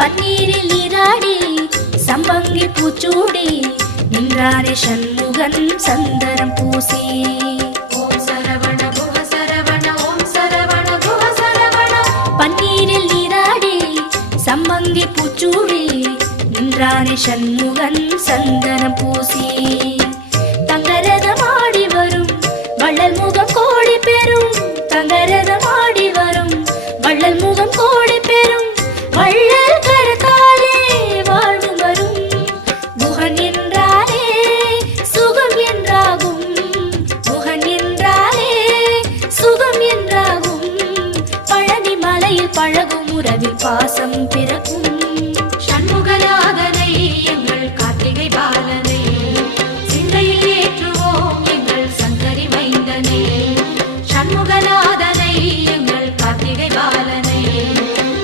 பன்னீரில் நீராடி சம்பங்கி பூச்சூடி நின்றானே சண்முகன் சந்தனம் பூசி. ஓம் சரவண குஹ சரவண ஓம் சரவண குஹ சரவண. பன்னீரில் நீராடி சம்பங்கி பூச்சூடி நின்றானே சண்முகன் சந்தனம் பூசி. தங்கரதமாடி வரும் வள்ளல் முகம் கோடி பெறும். தங்கரதமாடி வரும் வள்ளல் முகம் கோடி பெறும். வள்ளல் கரத்தாலே வாழ்வு வரும். குஹன் என்றாலே சுகம் என்றாகும். குஹன் என்றாலே சுகம் என்றாகும். பழனி மலையில் பழகும் உறவில் பாசம் பிறக்கும். ஷண்முகநாதன